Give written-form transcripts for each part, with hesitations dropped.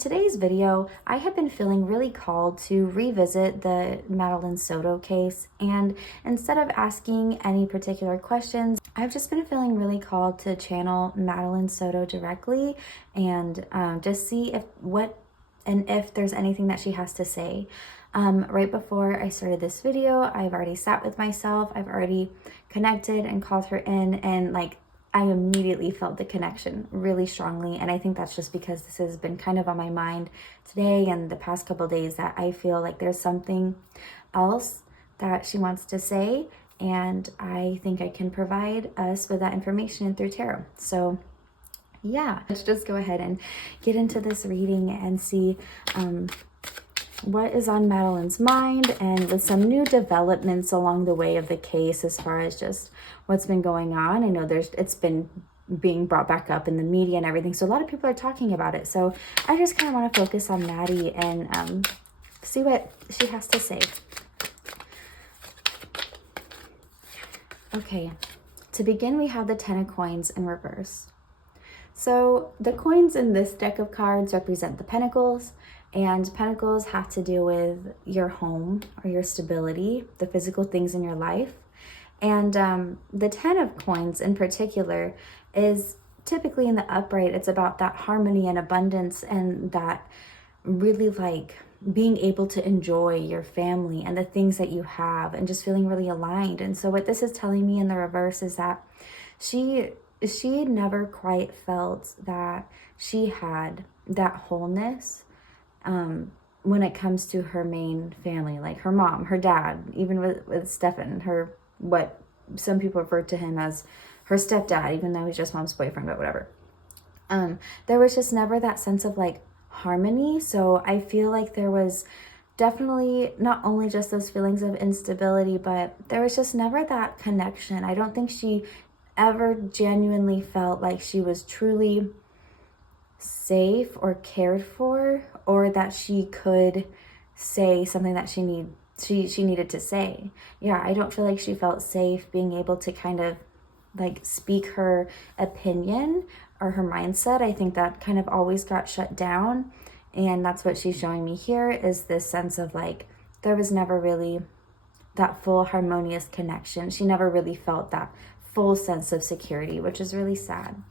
today's video, I have been feeling really called to revisit the Madeline Soto case, and instead of asking any particular questions, I've just been feeling really called to channel Madeline Soto directly and just see if there's anything that she has to say. Right before I started this video, I've already sat with myself, I've already connected and called her in, and I immediately felt the connection really strongly. And I think that's just because this has been kind of on my mind today and the past couple days, that I feel like there's something else that she wants to say. And I think I can provide us with that information through tarot. So yeah, let's just go ahead and get into this reading and see what is on Madeline's mind, and with some new developments along the way of the case as far as just what's been going on. I know it's been being brought back up in the media and everything, so a lot of people are talking about it. So I just kind of want to focus on Maddie and see what she has to say. Okay, to begin, we have the 10 of coins in reverse. So the coins in this deck of cards represent the pentacles, and pentacles have to do with your home or your stability, the physical things in your life. And the 10 of coins in particular is typically in the upright. It's about that harmony and abundance, and that really being able to enjoy your family and the things that you have, and just feeling really aligned. And so what this is telling me in the reverse is that she never quite felt that she had that wholeness when it comes to her main family, like her mom, her dad, even with Stefan, what some people refer to him as her stepdad, even though he's just mom's boyfriend, but whatever. There was just never that sense of harmony. So I feel like there was definitely not only just those feelings of instability, but there was just never that connection. I don't think she ever genuinely felt like she was truly safe or cared for, or that she could say something that she needed to say. Yeah, I don't feel like she felt safe being able to kind of speak her opinion or her mindset. I think that kind of always got shut down, and that's what she's showing me here, is this sense of there was never really that full harmonious connection. She never really felt that full sense of security, which is really sad.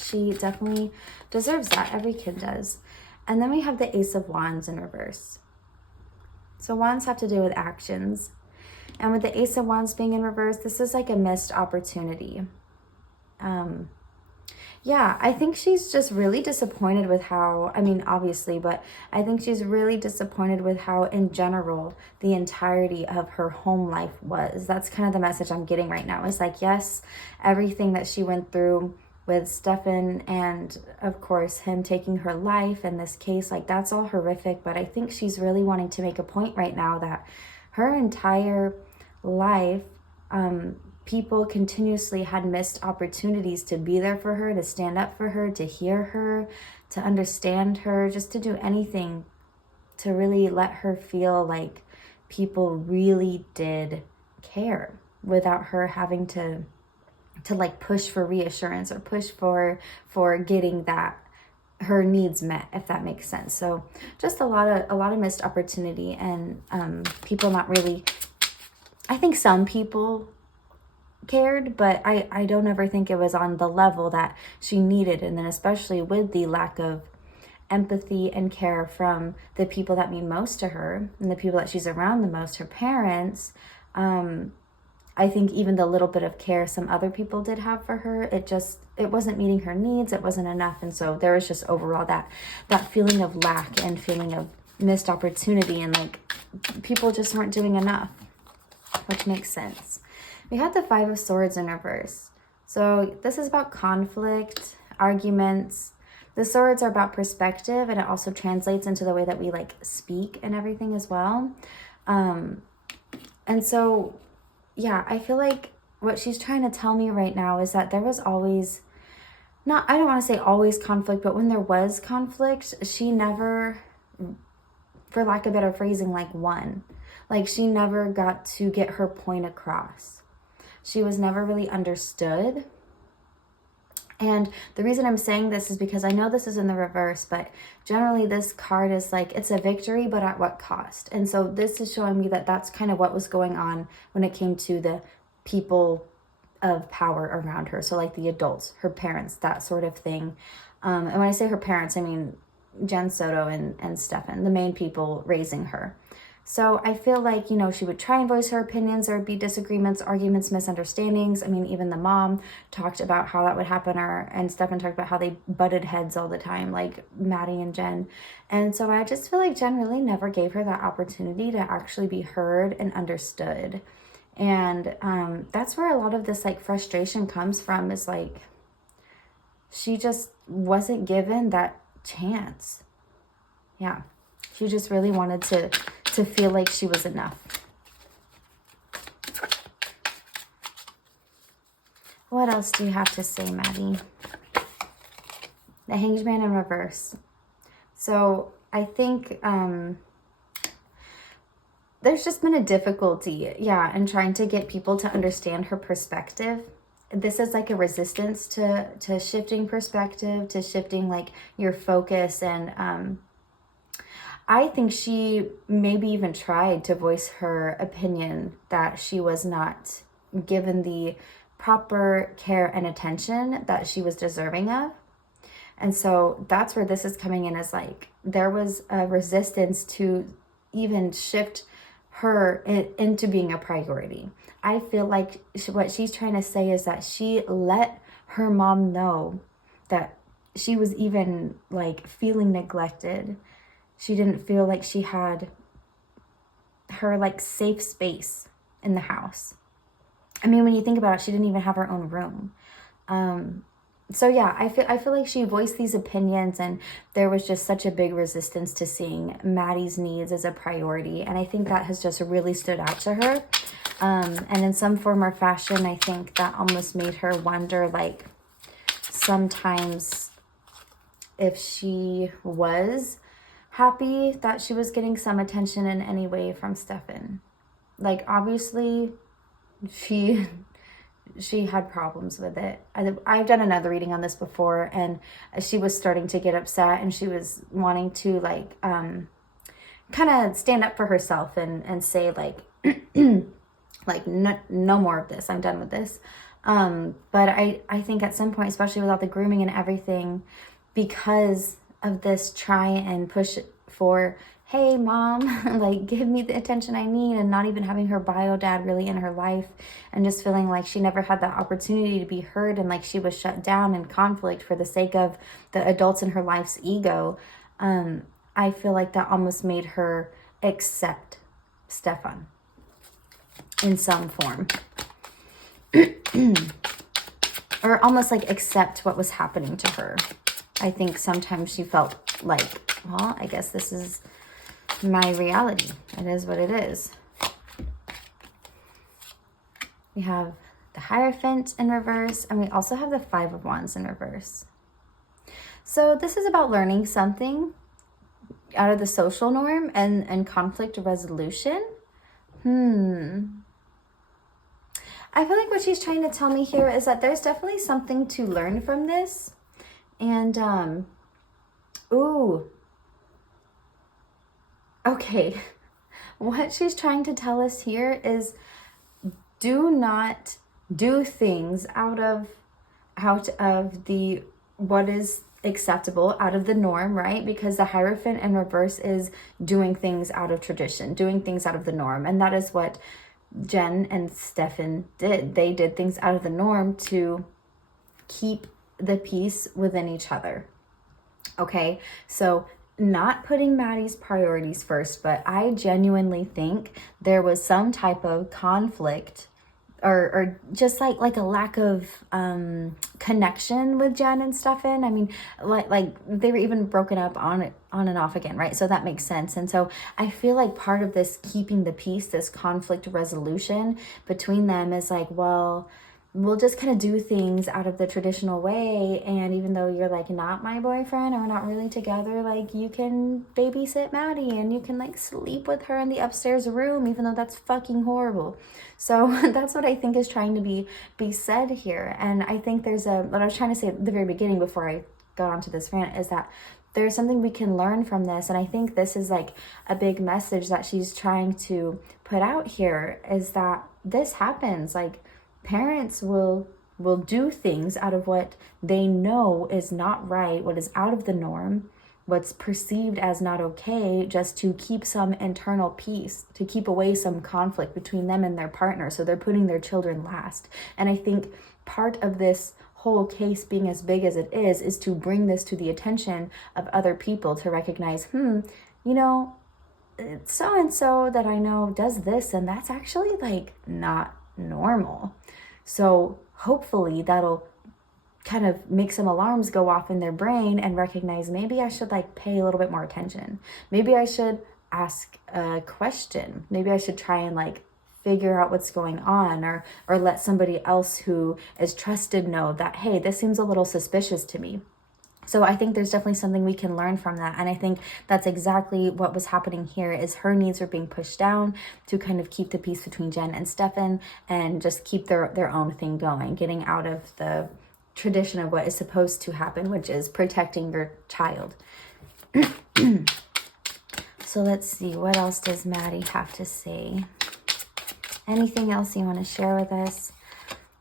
She definitely deserves that. Every kid does. And then we have the Ace of Wands in reverse. So wands have to do with actions. And with the Ace of Wands being in reverse, this is like a missed opportunity. Yeah, I think she's just really disappointed with how, obviously, but I think she's really disappointed with how, in general, the entirety of her home life was. That's kind of the message I'm getting right now. It's yes, everything that she went through with Stefan, and of course him taking her life, in this case, that's all horrific. But I think she's really wanting to make a point right now that her entire life, people continuously had missed opportunities to be there for her, to stand up for her, to hear her, to understand her, just to do anything to really let her feel like people really did care, without her having to push for reassurance or push for getting that her needs met, if that makes sense. So just a lot of missed opportunity, and people not really, I think some people cared, but I don't ever think it was on the level that she needed. And then especially with the lack of empathy and care from the people that mean most to her, and the people that she's around the most, her parents, I think even the little bit of care some other people did have for her, it wasn't meeting her needs. It wasn't enough. And so there was just overall that feeling of lack and feeling of missed opportunity, and people just weren't doing enough, which makes sense. We had the 5 of Swords in reverse. So this is about conflict, arguments. The swords are about perspective, and it also translates into the way that we speak and everything as well. And so, yeah, I feel like what she's trying to tell me right now is that there was always, I don't want to say always conflict, but when there was conflict, she never, for lack of better phrasing, won. She never got to get her point across. She was never really understood. And the reason I'm saying this is because I know this is in the reverse, but generally this card is like, it's a victory, but at what cost? And so this is showing me that that's kind of what was going on when it came to the people of power around her. So like the adults, her parents, that sort of thing. And when I say her parents, I mean Jen Soto and Stefan, the main people raising her. So I feel like, you know, she would try and voice her opinions. There would be disagreements, arguments, misunderstandings. I mean, even the mom talked about how that would happen, and Stefan talked about how they butted heads all the time, like Maddie and Jen. And so I just feel like Jen really never gave her that opportunity to actually be heard and understood. And that's where a lot of this like frustration comes from, is like she just wasn't given that chance. Yeah, she just really wanted to feel like she was enough. What else do you have to say, Maddie? The Hanged Man in reverse. So I think there's just been a difficulty, yeah, in trying to get people to understand her perspective. This is like a resistance to shifting perspective, to shifting like your focus. And I think she maybe even tried to voice her opinion that she was not given the proper care and attention that she was deserving of. And so that's where this is coming in, as like there was a resistance to even shift her into being a priority. I feel like what she's trying to say is that she let her mom know that she was even like feeling neglected. She didn't feel like she had her like safe space in the house. I mean, when you think about it, she didn't even have her own room. So yeah, I feel like she voiced these opinions, and there was just such a big resistance to seeing Maddie's needs as a priority. And I think that has just really stood out to her. And in some form or fashion, I think that almost made her wonder, like, sometimes if she was happy that she was getting some attention in any way from Stefan. Like, obviously, she had problems with it. I've done another reading on this before, and she was starting to get upset, and she was wanting to, like, kind of stand up for herself and say, like, like, no more of this. I'm done with this. But I think at some point, especially without the grooming and everything, because of this try and push for, hey, mom, like, give me the attention I need, and not even having her bio dad really in her life, and just feeling like she never had that opportunity to be heard, and like she was shut down in conflict for the sake of the adults in her life's ego. I feel like that almost made her accept Stefan in some form. Or almost like accept what was happening to her. I think sometimes she felt like, well, I guess this is my reality. It is what it is. We have the Hierophant in reverse, and we also have the Five of Wands in reverse. So this is about learning something out of the social norm and conflict resolution. I feel like what she's trying to tell me here is that there's definitely something to learn from this. And, okay. What she's trying to tell us here is, do not do things out of the, what is acceptable, out of the norm, right? Because the Hierophant in reverse is doing things out of tradition, doing things out of the norm. And that is what Jen and Stefan did. They did things out of the norm to keep the peace within each other. Okay, so not putting Maddie's priorities first, but I genuinely think there was some type of conflict or just like a lack of connection with Jen and Stefan. I mean, like they were even broken up on and off again, right? So that makes sense. And so I feel like part of this keeping the peace, this conflict resolution between them is like, well, we'll just kind of do things out of the traditional way. And even though you're like not my boyfriend or we're not really together, like you can babysit Maddie and you can like sleep with her in the upstairs room, even though that's fucking horrible. So that's what I think is trying to be said here. And I think what I was trying to say at the very beginning before I got onto this rant is that there's something we can learn from this. And I think this is like a big message that she's trying to put out here, is that this happens. Like, parents will do things out of what they know is not right, what is out of the norm, what's perceived as not okay, just to keep some internal peace, to keep away some conflict between them and their partner. So they're putting their children last. And I think part of this whole case being as big as it is to bring this to the attention of other people, to recognize, you know, so-and-so that I know does this, and that's actually like not normal. So hopefully that'll kind of make some alarms go off in their brain and recognize, maybe I should like pay a little bit more attention. Maybe I should ask a question. Maybe I should try and like figure out what's going on, or let somebody else who is trusted know that, hey, this seems a little suspicious to me. So I think there's definitely something we can learn from that. And I think that's exactly what was happening here, is her needs were being pushed down to kind of keep the peace between Jen and Stefan and just keep their own thing going, getting out of the tradition of what is supposed to happen, which is protecting your child. So let's see, what else does Maddie have to say? Anything else you want to share with us?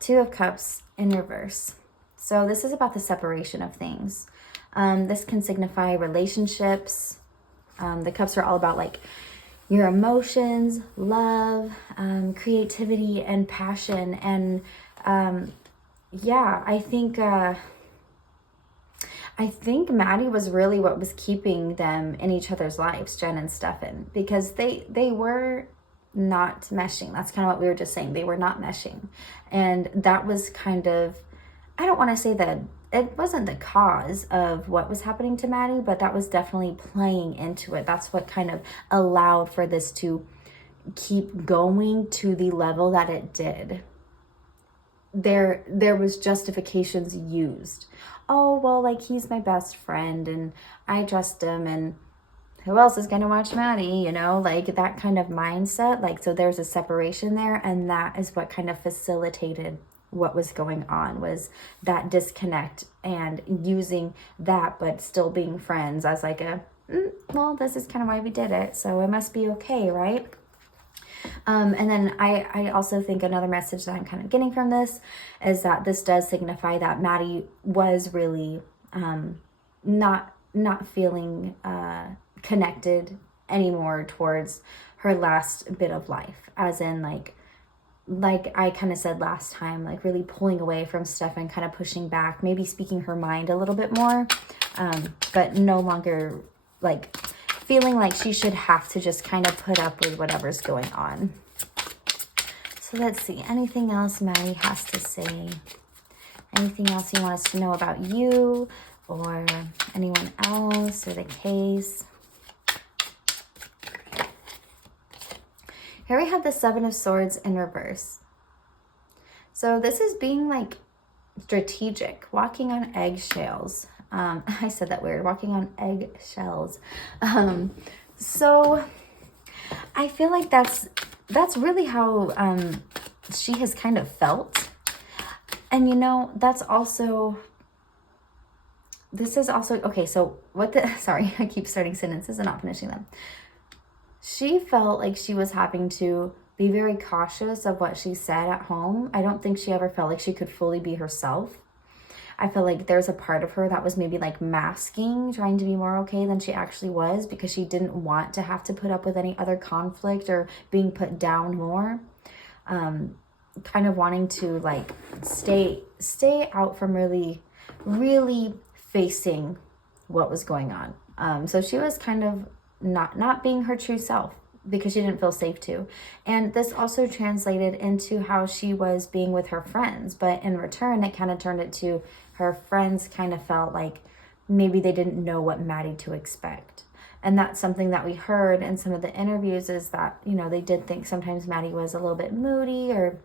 Two of Cups in reverse. So this is about the separation of things. This can signify relationships. The cups are all about like your emotions, love, creativity, and passion. And yeah, I think Maddie was really what was keeping them in each other's lives, Jen and Stefan, because they were not meshing. That's kind of what we were just saying. They were not meshing. And that was kind of, I don't want to say that it wasn't the cause of what was happening to Maddie, but that was definitely playing into it. That's what kind of allowed for this to keep going to the level that it did. There was justifications used. Oh, well, like, he's my best friend and I trust him, and who else is going to watch Maddie, you know, like that kind of mindset. Like, so there's a separation there, and that is what kind of facilitated what was going on, was that disconnect and using that, but still being friends as like well, this is kind of why we did it, so it must be okay, right? And then I also think another message that I'm kind of getting from this is that this does signify that Maddie was really not feeling connected anymore towards her last bit of life, as in like I kind of said last time, like really pulling away from stuff and kind of pushing back, maybe speaking her mind a little bit more, but no longer like feeling like she should have to just kind of put up with whatever's going on. So let's see, anything else Maddie has to say? Anything else you want us to know about you or anyone else or the case? Here we have the Seven of Swords in reverse. So this is being like strategic, walking on eggshells. I said that weird, walking on eggshells. So I feel like that's really how she has kind of felt. And you know, this is also, okay, so sorry, I keep starting sentences and not finishing them. She felt like she was having to be very cautious of what she said at home. I don't think she ever felt like she could fully be herself. I feel like there's a part of her that was maybe like masking, trying to be more okay than she actually was, because she didn't want to have to put up with any other conflict or being put down more. Kind of wanting to like stay out from really, really facing what was going on. So she was kind of not being her true self because she didn't feel safe to. And this also translated into how she was being with her friends. But in return, it kind of turned it to her friends kind of felt like maybe they didn't know what Maddie to expect. And that's something that we heard in some of the interviews, is that, you know, they did think sometimes Maddie was a little bit moody or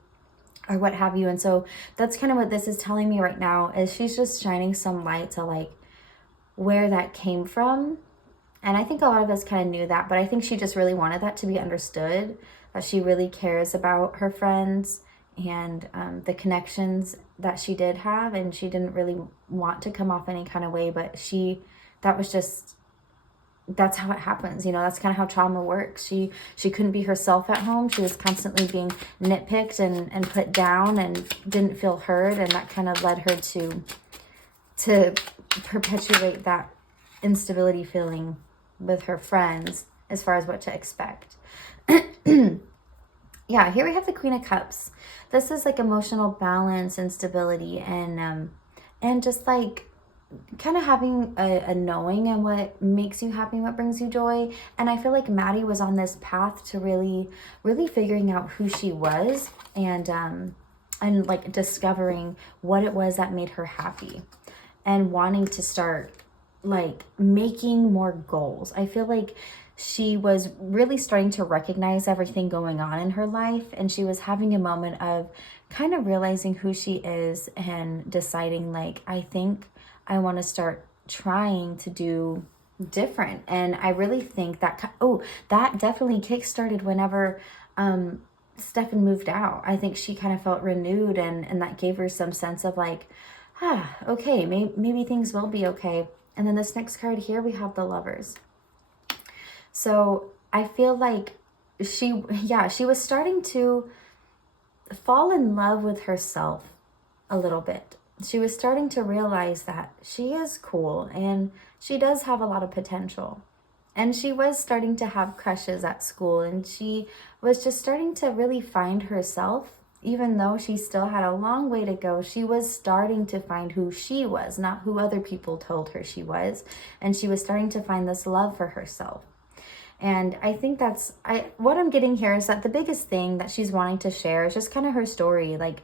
or what have you. And so that's kind of what this is telling me right now, is she's just shining some light to like where that came from. And I think a lot of us kind of knew that, but I think she just really wanted that to be understood, that she really cares about her friends and the connections that she did have. And she didn't really want to come off any kind of way, but that was just, that's how it happens. You know, that's kind of how trauma works. She couldn't be herself at home. She was constantly being nitpicked and put down and didn't feel heard. And that kind of led her to perpetuate that instability feeling with her friends as far as what to expect. Yeah, here we have the Queen of Cups. This is like emotional balance and stability, and just like kind of having a knowing and what makes you happy, what brings you joy. And I feel like Maddie was on this path to really figuring out who she was, and like discovering what it was that made her happy, and wanting to start like making more goals. I feel like she was really starting to recognize everything going on in her life, and she was having a moment of kind of realizing who she is and deciding like, I think I want to start trying to do different. And I really think that, that definitely kickstarted whenever Stefan moved out. I think she kind of felt renewed, and that gave her some sense of like, okay, maybe things will be okay. And then this next card here, we have the Lovers. So I feel like she was starting to fall in love with herself a little bit. She was starting to realize that she is cool and she does have a lot of potential. And she was starting to have crushes at school, and she was just starting to really find herself. Even though she still had a long way to go, she was starting to find who she was, not who other people told her she was. And she was starting to find this love for herself. And I think what I'm getting here is that the biggest thing that she's wanting to share is just kind of her story, like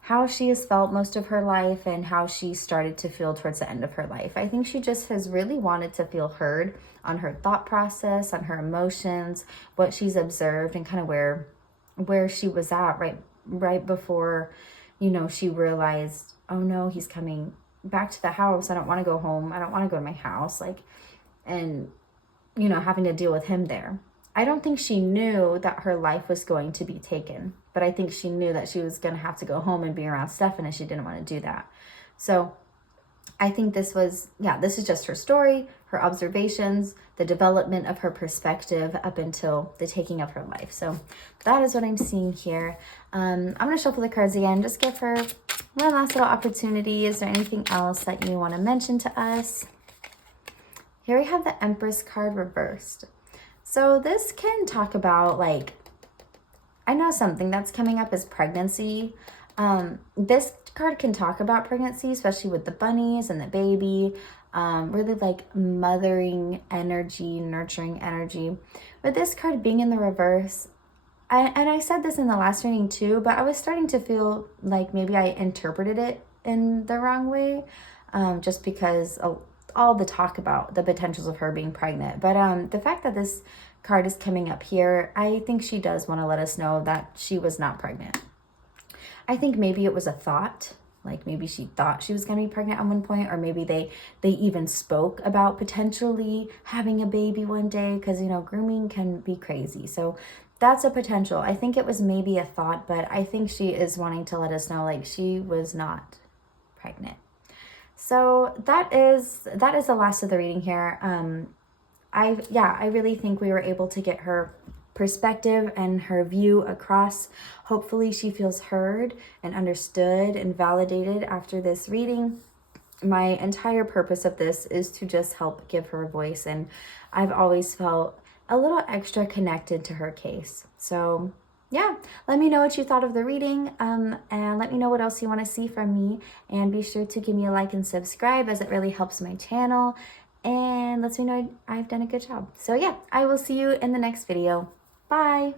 how she has felt most of her life and how she started to feel towards the end of her life. I think she just has really wanted to feel heard on her thought process, on her emotions, what she's observed, and kind of where she was at right before, you know, she realized, oh no, he's coming back to the house. I don't want to go home. I don't want to go to my house. Like, and, you know, having to deal with him there. I don't think she knew that her life was going to be taken, but I think she knew that she was going to have to go home and be around Stefan, and she didn't want to do that. So I think this is just her story, her observations, the development of her perspective up until the taking of her life. So that is what I'm seeing here. I'm going to shuffle the cards again. Just give her one last little opportunity. Is there anything else that you want to mention to us? Here we have the Empress card reversed. So this can talk about, like, I know something that's coming up is pregnancy. This card can talk about pregnancy, especially with the bunnies and the baby, really like mothering energy, nurturing energy. With this card being in the reverse, and I said this in the last reading too, but I was starting to feel like maybe I interpreted it in the wrong way, just because all the talk about the potentials of her being pregnant. But the fact that this card is coming up here, I think she does want to let us know that she was not pregnant. I think maybe it was a thought, like maybe she thought she was going to be pregnant at one point, or maybe they even spoke about potentially having a baby one day, because, you know, grooming can be crazy. So that's a potential. I think it was maybe a thought, but I think she is wanting to let us know, like, she was not pregnant. So that is the last of the reading here. I really think we were able to get her perspective and her view across. Hopefully she feels heard and understood and validated after this reading. My entire purpose of this is to just help give her a voice, and I've always felt a little extra connected to her case. So yeah, let me know what you thought of the reading, and let me know what else you want to see from me, and be sure to give me a like and subscribe, as it really helps my channel and lets me know I've done a good job. So yeah, I will see you in the next video. Bye.